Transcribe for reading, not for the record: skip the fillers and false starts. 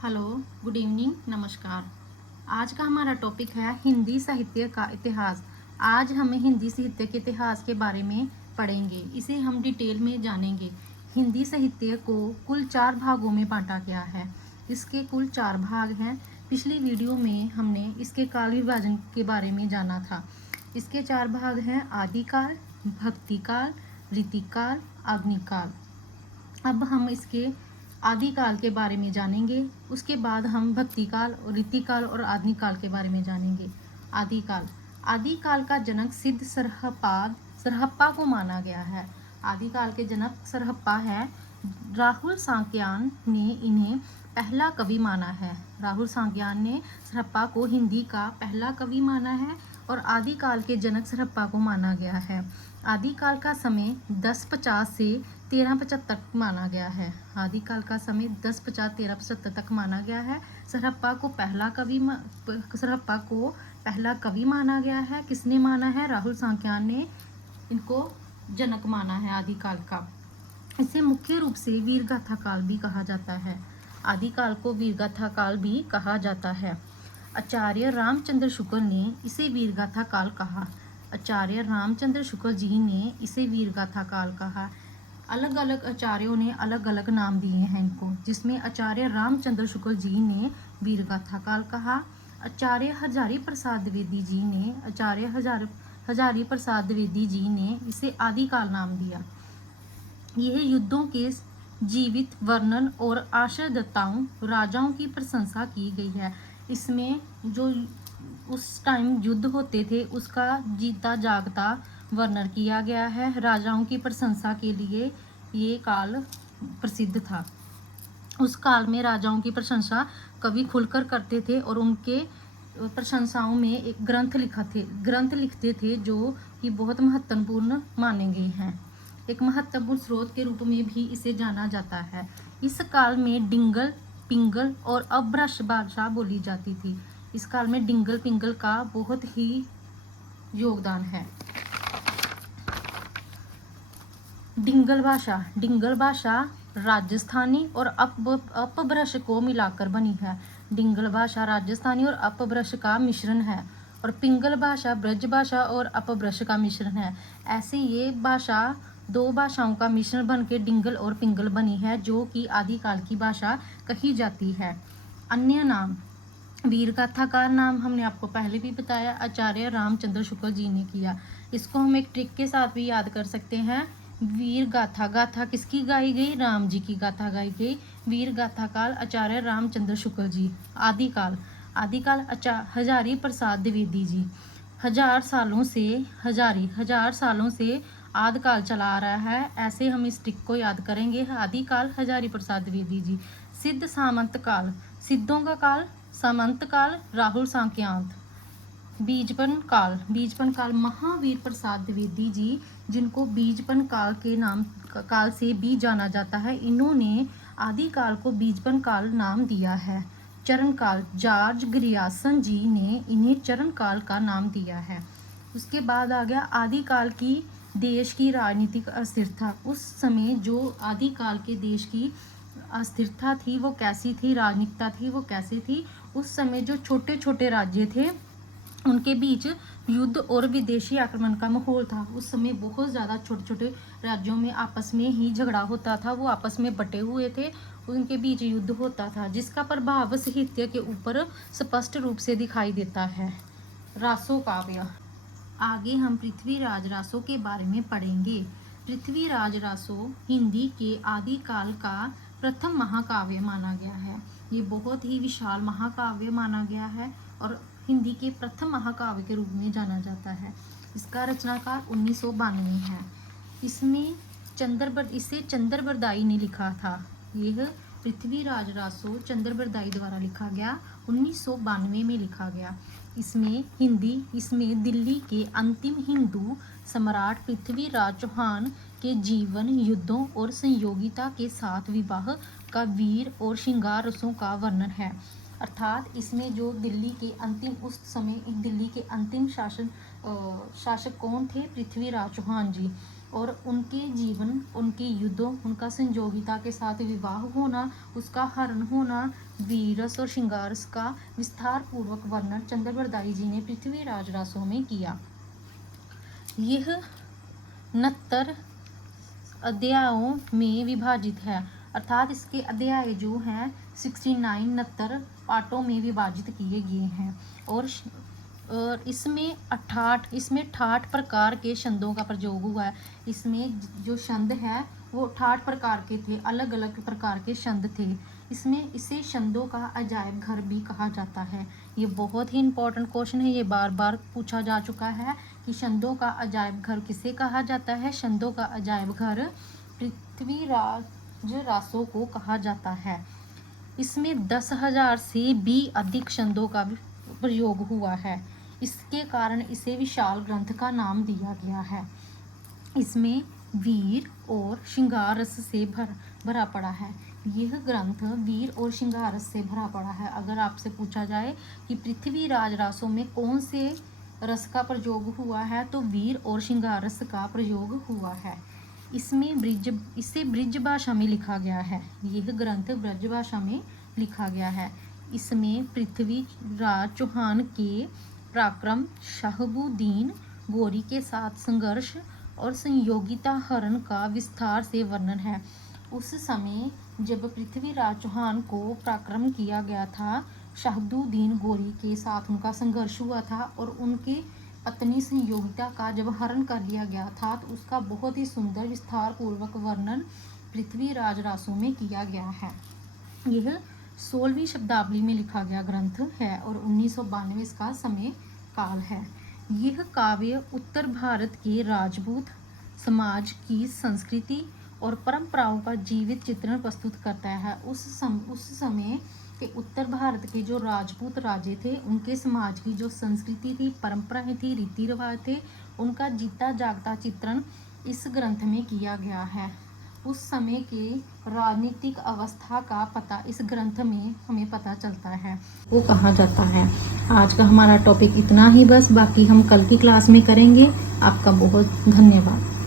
Hello, good evening, नमस्कार। आज का हमारा टॉपिक है हिंदी साहित्य का इतिहास। आज हमें हिंदी साहित्य के इतिहास के बारे में पढ़ेंगे। इसे हम डिटेल में जानेंगे। हिंदी साहित्य को कुल 4 भागों में बांटा गया है। इसके कुल 4 भाग हैं। पिछली वीडियो में हमने इसके काल विभाजन के बारे में जाना था। इसके 4 भाग हैं: आदिकाल, भक्तिकाल, रीतिकाल, अग्निकाल। अब हम इसके आदिकाल के बारे में जानेंगे। उसके बाद हम भक्तिकाल, रीतिकाल और आदिकाल के बारे में जानेंगे। आदिकाल आदिकाल का जनक सिद्ध सरहप्पा को माना गया है। आदिकाल के जनक सरहप्पा है। राहुल सांक्यान ने इन्हें पहला कवि माना है। राहुल सांक्यान ने सरहप्पा को हिंदी का पहला कवि माना है और आदिकाल के जनक सरहप्पा को माना गया है। आदिकाल का समय 1050 से 1375 तक माना गया है। आदिकाल का समय 1050-1375 तक माना गया है। सरहप्पा को पहला कवि माना गया है। किसने माना है? राहुल सांक्यान ने इनको जनक माना है आदिकाल का। इसे मुख्य रूप से वीरगाथा काल भी कहा जाता है। आदिकाल को वीरगाथा काल भी कहा जाता है। आचार्य रामचंद्र शुक्ल ने इसे वीरगाथा काल कहा। आचार्य रामचंद्र शुक्ल जी ने इसे वीरगाथा काल कहा। अलग अलग आचार्यों ने अलग अलग नाम दिए हैं इनको, जिसमें आचार्य रामचंद्र शुक्ल जी ने वीरगाथा काल कहा। आचार्य हजारी प्रसाद द्विवेदी जी ने इसे आदिकाल नाम दिया। यह युद्धों के जीवित वर्णन और आश्रयदाताओं राजाओं की प्रशंसा की गई है। इसमें जो उस टाइम युद्ध होते थे उसका जीता जागता वर्णन किया गया है। राजाओं की प्रशंसा के लिए ये काल प्रसिद्ध था। उस काल में राजाओं की प्रशंसा कवि खुलकर करते थे और उनके प्रशंसाओं में एक ग्रंथ लिखते थे जो कि बहुत महत्वपूर्ण माने गए हैं। एक महत्वपूर्ण स्रोत के रूप में भी इसे जाना जाता है। इस काल में डिंगल, पिंगल और अभ्रश भाषा बोली जाती थी। इस काल में डिंगल पिंगल का बहुत ही योगदान है। डिंगल भाषा राजस्थानी और अपभ्रश को मिलाकर बनी है। डिंगल भाषा राजस्थानी और अपभ्रश का मिश्रण है और पिंगल भाषा ब्रज भाषा और अपभ्रश का मिश्रण है। ऐसे ये भाषा 2 भाषाओं का मिश्रण बनकर डिंगल और पिंगल बनी है, जो कि आदिकाल की भाषा कही जाती है। अन्य नाम वीरगाथा का नाम हमने आपको पहले भी बताया, आचार्य रामचंद्र शुक्ल जी ने किया। इसको हम एक ट्रिक के साथ भी याद कर सकते हैं। वीर गाथा, गाथा किसकी गाई गई? राम जी की गाथा गाई गई। वीर गाथा काल आचार्य रामचंद्र शुक्ल जी। आदिकाल हजारी प्रसाद द्विवेदी जी। हजार सालों से आदिकाल चला आ रहा है। ऐसे हम इस ट्रिक को याद करेंगे। आदिकाल हजारी प्रसाद द्विवेदी जी। सिद्ध सामंत काल, सिद्धों का काल, सामंत काल राहुल सांक्यान। बीजपन काल महावीर प्रसाद द्विवेदी जी, जिनको बीजपन काल के नाम काल से भी जाना जाता है, इन्होंने आदिकाल को बीजपन काल नाम दिया है। चरण काल जॉर्ज ग्रियर्सन जी ने इन्हें चरण काल का नाम दिया है। उसके बाद आ गया आदिकाल की देश की राजनीतिक अस्थिरता। उस समय जो आदिकाल के देश की अस्थिरता थी वो कैसी थी, राजनीतिकता थी वो कैसी थी? उस समय जो छोटे छोटे राज्य थे उनके बीच युद्ध और विदेशी आक्रमण का माहौल था। उस समय बहुत ज़्यादा छोटे छोटे राज्यों में आपस में ही झगड़ा होता था। वो आपस में बटे हुए थे, उनके बीच युद्ध होता था, जिसका प्रभाव साहित्य के ऊपर स्पष्ट रूप से दिखाई देता है। रासो काव्य। आगे हम पृथ्वीराज रासो के बारे में पढ़ेंगे। पृथ्वीराज रासो हिंदी के आदिकाल का प्रथम महाकाव्य माना गया है। ये बहुत ही विशाल महाकाव्य माना गया है और हिंदी के प्रथम महाकाव्य के रूप में जाना जाता है। इसका रचनाकार 1992 है। इसे चंद्रबरदाई ने लिखा था। यह पृथ्वीराज रासो चंद्रबरदाई द्वारा लिखा गया, 1992 में लिखा गया। इसमें दिल्ली के अंतिम हिंदू सम्राट पृथ्वीराज चौहान के जीवन, युद्धों और संयोगिता के साथ विवाह का वीर और श्रृंगार रसों का वर्णन है। अर्थात इसमें जो उस समय दिल्ली के अंतिम शासक कौन थे? पृथ्वीराज चौहान जी। और उनके जीवन, उनके युद्धों, उनका संयोगिता के साथ विवाह होना, उसका हरण होना, वीरस और श्रृंगारस का विस्तार पूर्वक वर्णन चंद्रबरदाई जी ने पृथ्वीराज रासों में किया। यह 69 अध्यायों में विभाजित है, अर्थात इसके अध्याय जो हैं 69 पार्टों में विभाजित किए गए हैं। और इसमें 68 प्रकार के छंदों का प्रयोग हुआ है। इसमें जो छंद है वो 68 प्रकार के थे, अलग अलग प्रकार के छंद थे। इसमें इसे छंदों का अजायब घर भी कहा जाता है। ये बहुत ही इंपॉर्टेंट क्वेश्चन है, ये बार बार पूछा जा चुका है कि छंदों का अजायब घर किसे कहा जाता है। छंदों का अजायब घर पृथ्वीराज रासों को कहा जाता है। इसमें 10,000 से भी अधिक छंदों का भी प्रयोग हुआ है। इसके कारण इसे विशाल ग्रंथ का नाम दिया गया है। इसमें वीर और श्रृंगार रस से भरा पड़ा है। यह ग्रंथ वीर और श्रृंगार रस से भरा पड़ा है। अगर आपसे पूछा जाए कि पृथ्वीराज रासों में कौन से रस का प्रयोग हुआ है, तो वीर और श्रृंगार रस का प्रयोग हुआ है। इसे ब्रिज भाषा में लिखा गया है। यह ग्रंथ ब्रज भाषा में लिखा गया है। इसमें पृथ्वीराज चौहान के पराक्रम, शहाबुद्दीन गौरी के साथ संघर्ष और संयोगिता हरण का विस्तार से वर्णन है। उस समय जब पृथ्वीराज चौहान को पराक्रम किया गया था, शहाबुद्दीन गौरी के साथ उनका संघर्ष हुआ था और उनके पत्नी संयोगिता का जब हरण कर लिया गया था, तो उसका बहुत ही सुंदर विस्तार पूर्वक वर्णन पृथ्वीराज रासों में किया गया है। यह 16वीं शताब्दी में लिखा गया ग्रंथ है और 1992 इसका समय काल है। यह काव्य उत्तर भारत के राजपूत समाज की संस्कृति और परंपराओं का जीवित चित्रण प्रस्तुत करता है। उस समय के उत्तर भारत के जो राजपूत राजे थे, उनके समाज की जो संस्कृति थी, परंपराएं थी, रीति रिवाज थे, उनका जीता जागता चित्रण इस ग्रंथ में किया गया है। उस समय के राजनीतिक अवस्था का पता इस ग्रंथ में हमें पता चलता है, वो कहा जाता है। आज का हमारा टॉपिक इतना ही बस, बाकी हम कल की क्लास में करेंगे। आपका बहुत धन्यवाद।